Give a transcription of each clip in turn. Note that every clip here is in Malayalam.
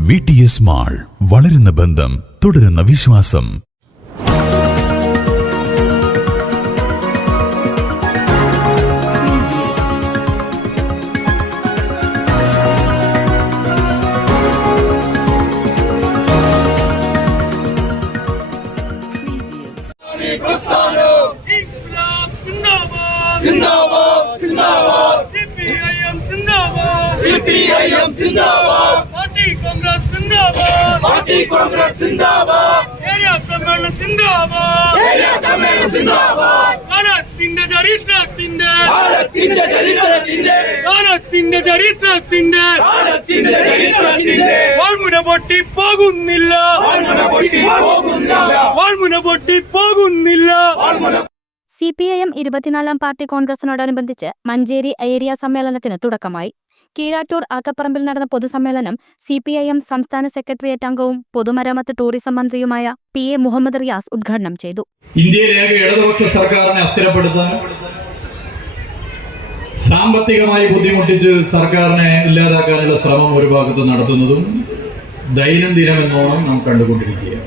വി ടി എസ് മാൾ വളരുന്ന ബന്ധം തുടരുന്ന വിശ്വാസം. ഇൻക്ലാബ് സിന്ദാബാദ് സിന്ദാബാദ് സിന്ദാബാദ് സിപിഐഎം സിന്ദാബാദ് സിപിഐഎം സിന്ദാബാദ്. പാർട്ടി കോൺഗ്രസ് സിന്ദാബാദ്. പാർട്ടി കോൺഗ്രസ് സിന്ദാബാദ്. ഏരിയ സമ്മേളനം സിന്ദാബാദ്. ഏരിയ സമ്മേളനം സിന്ദാബാദ്. കാലത്തിന്റെ ചരിത്രത്തിന്റെ. കാലത്തിന്റെ ചരിത്രത്തിന്റെ. കാലത്തിന്റെ ചരിത്രത്തിന്റെ. കാലത്തിന്റെ ചരിത്രത്തിന്റെ. വാൾമുന പൊട്ടി പോകുന്നില്ല. വാൾമുന പൊട്ടി പോകുന്നില്ല. വാൾമുന പൊട്ടി പോകുന്നില്ല. വാൾമുന സി പി ഐ എം ഇരുപത്തിനാലാം പാർട്ടി കോൺഗ്രസിനോടനുബന്ധിച്ച് മഞ്ചേരി ഏരിയ സമ്മേളനത്തിന് തുടക്കമായി. കീഴാറ്റൂർ ആക്കപ്പറമ്പിൽ നടന്ന പൊതുസമ്മേളനം സി പി ഐ എം സംസ്ഥാന സെക്രട്ടേറിയറ്റ് അംഗവും പൊതുമരാമത്ത് ടൂറിസം മന്ത്രിയുമായ പി എ മുഹമ്മദ് റിയാസ് ഉദ്ഘാടനം ചെയ്തു. ഇടതുപക്ഷ സർക്കാരിനെ അസ്ഥിരപ്പെടുത്താൻ സാമ്പത്തികമായി ബുദ്ധിമുട്ടിച്ച് സർക്കാരിനെ ഇല്ലാതാക്കാനുള്ള ശ്രമം ഒരു ഭാഗത്ത് നടത്തുന്നതും ദൈനംദിനം എന്നോണം നാം കണ്ടുകൊണ്ടിരിക്കുകയാണ്.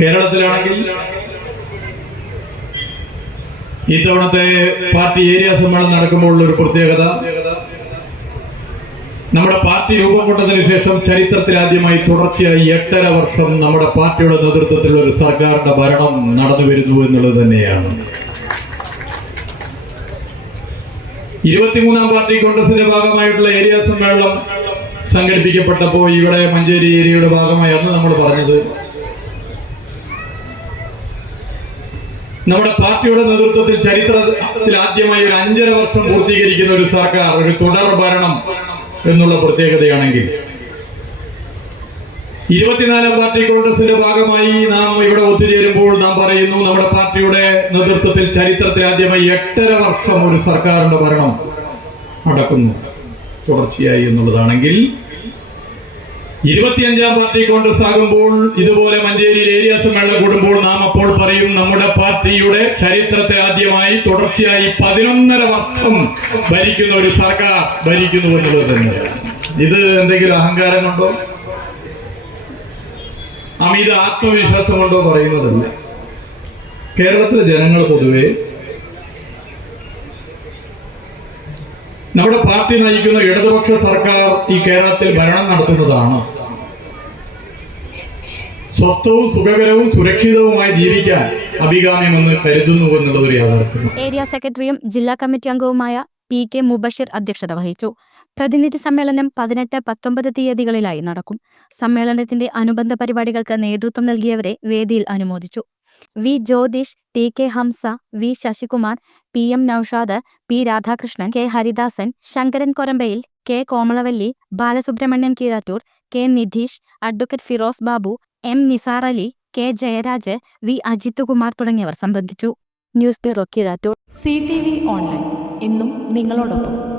കേരളത്തിലാണെങ്കിൽ ഇത്തവണത്തെ പാർട്ടി ഏരിയ സമ്മേളനം നടക്കുമ്പോഴുള്ള ഒരു പ്രത്യേകത. നമ്മുടെ പാർട്ടി രൂപം കൊണ്ടതിന് ശേഷം ചരിത്രത്തിൽ ആദ്യമായി തുടർച്ചയായി എട്ടര വർഷം നമ്മുടെ പാർട്ടിയുടെ നേതൃത്വത്തിൽ ഒരു സർക്കാരിന്റെ ഭരണം നടന്നു വരുന്നു എന്നുള്ളത് തന്നെയാണ്. ഇരുപത്തിമൂന്നാം പാർട്ടി കോൺഗ്രസിന്റെ ഭാഗമായിട്ടുള്ള ഏരിയ സമ്മേളനം സംഘടിപ്പിക്കപ്പെട്ടപ്പോൾ ഇവിടെ മഞ്ചേരി ഏരിയയുടെ ഭാഗമായി അന്ന് നമ്മൾ പറഞ്ഞത് നമ്മുടെ പാർട്ടിയുടെ നേതൃത്വത്തിൽ ചരിത്രത്തിൽ ആദ്യമായി ഒരു അഞ്ചര വർഷം പൂർത്തീകരിക്കുന്ന ഒരു സർക്കാർ ഒരു തുടർ ഭരണം എന്നുള്ള പ്രത്യേകതയാണെങ്കിൽ. ഇരുപത്തിനാലാം പാർട്ടി കോൺഗ്രസിന്റെ ഭാഗമായി നാം ഇവിടെ ഒത്തുചേരുമ്പോൾ നാം പറയുന്നു നമ്മുടെ പാർട്ടിയുടെ നേതൃത്വത്തിൽ ചരിത്രത്തിൽ ആദ്യമായി എട്ടര വർഷം ഒരു സർക്കാരിന്റെ ഭരണം നടക്കുന്നു. തുടർച്ചയായി എന്നുള്ളതാണെങ്കിൽ ഇരുപത്തിയഞ്ചാം പാർട്ടി കോൺഗ്രസ് ആകുമ്പോൾ ഇതുപോലെ മഞ്ചേരിയിൽ ഏരിയ സമ്മേളനം കൂടുമ്പോൾ നാം അപ്പോൾ പറയും നമ്മുടെ പാർട്ടിയുടെ ചരിത്രത്തെ ആദ്യമായി തുടർച്ചയായി പതിനൊന്നര വർഷം ഭരിക്കുന്ന ഒരു സർക്കാർ ഭരിക്കുന്നു എന്നുള്ളത് തന്നെ. ഇത് എന്തെങ്കിലും അഹങ്കാരമുണ്ടോ അമിത ആത്മവിശ്വാസമുണ്ടോ പറയുന്നതല്ല. കേരളത്തിലെ ജനങ്ങൾ പൊതുവെ നമ്മുടെ പാർട്ടി നയിക്കുന്ന ഇടതുപക്ഷ സർക്കാർ ഈ കേരളത്തിൽ ഭരണം നടത്തുന്നതാണ്. സ്വസ്ഥവും സുഖകരവും സുരക്ഷിതവുമായി ജീവിക്കാൻ അഭികാമ്യമെന്ന് കരുതുന്നു എന്നുള്ള ഒരു യാഥാർത്ഥ്യം ഏരിയ സെക്രട്ടറിയും ജില്ലാ കമ്മിറ്റി അംഗവുമായ പി കെ മുബഷിർ അധ്യക്ഷത വഹിച്ചു. പ്രതിനിധി സമ്മേളനം പതിനെട്ട് പത്തൊമ്പത് തീയതികളിലായി നടക്കും. സമ്മേളനത്തിന്റെ അനുബന്ധ പരിപാടികൾക്ക് നേതൃത്വം നൽകിയവരെ വേദിയിൽ അനുമോദിച്ചു. V Jyothish T K Hamsa V Sasikumar P M Noushad P Radhakrishnan K Haridasan Sankaran Korambayil K Komalavalli Balasubramanian Keezhattur K Nidheesh advocate Firoz Babu M Nisar Ali K. Jayaraj V. Ajith Kumar തുടങ്ങിയവർ സംബന്ധിച്ചു. News bureau Keezhattur. C T V online. എന്നും നിങ്ങളോടൊപ്പം.